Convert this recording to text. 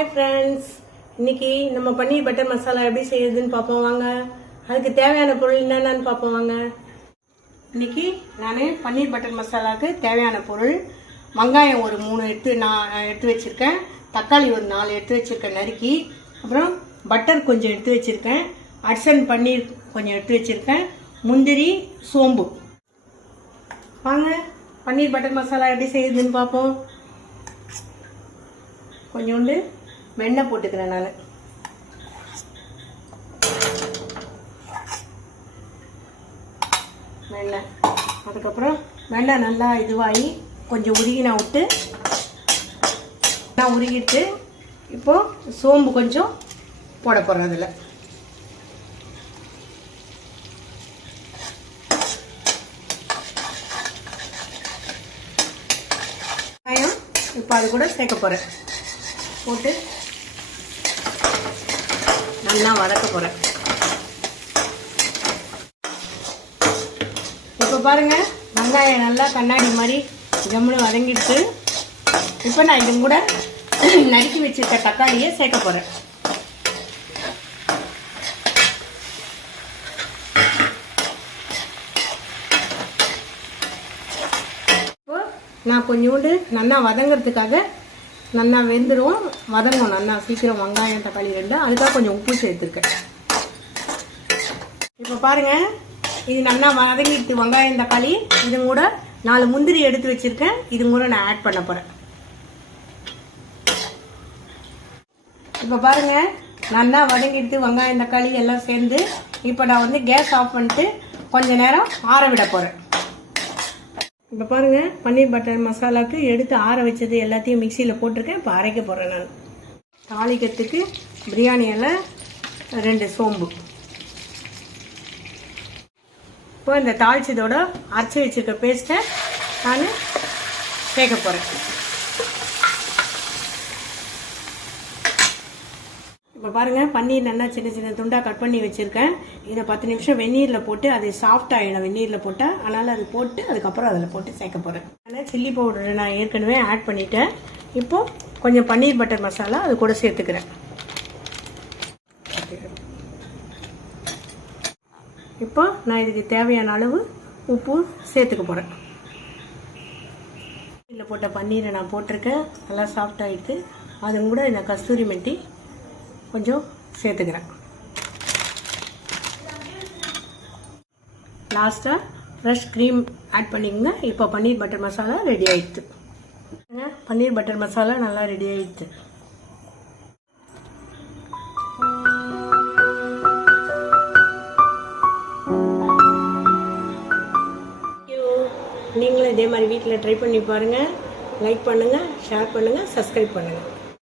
Hi friends, இன்னைக்கு நம்ம பன்னீர் butter masala எப்படி செய்யுதுன்னு பார்ப்போம் வாங்க. அதுக்கு தேவையான பொருள் என்னென்னு பார்ப்போம் வாங்க. இன்னைக்கு நான் பன்னீர் பட்டர் மசாலாவுக்கு தேவையான பொருள் வெங்காயம் ஒரு 3 நான் எடுத்து வச்சுருக்கேன், தக்காளி ஒரு 4 எடுத்து வச்சுருக்கேன் நறுக்கி, அப்புறம் பட்டர் கொஞ்சம் எடுத்து வச்சுருக்கேன், அட்சன் பன்னீர் கொஞ்சம் எடுத்து வச்சுருக்கேன், முந்திரி, சோம்பு. வாங்க பன்னீர் பட்டர் மசாலா எப்படி செய்யுதுன்னு பார்ப்போம். கொஞ்சோண்டு வெண்ணெய் போட்டுக்கிறேன் நான். வெண்ணெய் அதுக்கப்புறம் வெண்ணெய் நல்லா இதுவாகி கொஞ்சம் உருகினா விட்டு நான் உருகிட்டு இப்போது சோம்பு கொஞ்சம் போட போகிறேன். அதில் வெங்காயம் இப்போ அது கூட சேர்க்க போகிறேன். போட்டு நல்லா வதக்க போகிறேன். இப்போ பாருங்க, வெங்காயம் நல்லா கண்ணாடி மாதிரி ஜம்முன்னு வதங்கிடுச்சு. இப்போ நான் இது கூட நறுக்கி வச்சிருக்க தக்காளியை சேர்க்க போகிறேன். இப்போ நான் கொஞ்சோண்டு நல்லா வதங்கிறதுக்காக நல்லா வெந்துடும், வதங்கும் நல்லா சீக்கிரம் வெங்காயம் தக்காளி ரெண்டு, அதுக்காக கொஞ்சம் உப்பு சேர்த்துருக்கேன். இப்போ பாருங்கள், இது நல்லா வதங்கிட்டு வெங்காயம் தக்காளி. இது கூட 4 முந்திரி எடுத்து வச்சுருக்கேன், இது கூட நான் ஆட் பண்ண போகிறேன். இப்போ பாருங்கள், நல்லா வதங்கிட்டு வெங்காயம் தக்காளி எல்லாம் சேர்ந்து இப்போ நான் கேஸ் ஆஃப் பண்ணிட்டு கொஞ்சம் நேரம் ஆற விட போகிறேன். இப்போ பாருங்கள், பன்னீர் பட்டர் மசாலாவுக்கு எடுத்து ஆற வச்சது எல்லாத்தையும் மிக்சியில் போட்டிருக்கேன். இப்போ அரைக்க போகிறேன் நான். தாளிக்கிறதுக்கு பிரியாணி இலை, 2 சோம்பு. இப்போ இந்த தாளிச்சதோட அரைச்சி வச்சுருக்க பேஸ்ட்டை நான் சேர்க்க போகிறேன். இப்போ பாருங்கள், பன்னீர் நல்லா சின்ன சின்ன துண்டாக கட் பண்ணி வச்சுருக்கேன். இதை 10 நிமிஷம் வெந்நீரில் போட்டு அது சாஃப்ட் ஆகிடும் வெந்நீரில் போட்டால். அதனால் அது போட்டு அதுக்கப்புறம் அதில் போட்டு சேர்க்க போகிறேன். அதனால் சில்லி பவுடர் நான் ஏற்கனவே ஆட் பண்ணிட்டேன். இப்போது கொஞ்சம் பன்னீர் பட்டர் மசாலா அது கூட சேர்த்துக்கிறேன். இப்போ நான் இதுக்கு தேவையான அளவு உப்பு சேர்த்துக்க போகிறேன். இதில் போட்ட பன்னீரை நான் போட்டிருக்கேன், நல்லா சாஃப்ட் ஆகிடுது. அது கூட இந்த கஸ்தூரி மெட்டி கொஞ்சம் சேர்த்துக்கிறேன். லாஸ்ட்டாக ஃப்ரெஷ் க்ரீம் ஆட் பண்ணிக்கங்க. இப்போ பன்னீர் பட்டர் மசாலா ரெடி ஆகிடுது. பன்னீர் பட்டர் மசாலா நல்லா ரெடி ஆகிடுது. நீங்களும் இதே மாதிரி வீட்டில் ட்ரை பண்ணி பாருங்கள். லைக் பண்ணுங்கள், ஷேர் பண்ணுங்கள், சப்ஸ்கிரைப் பண்ணுங்கள்.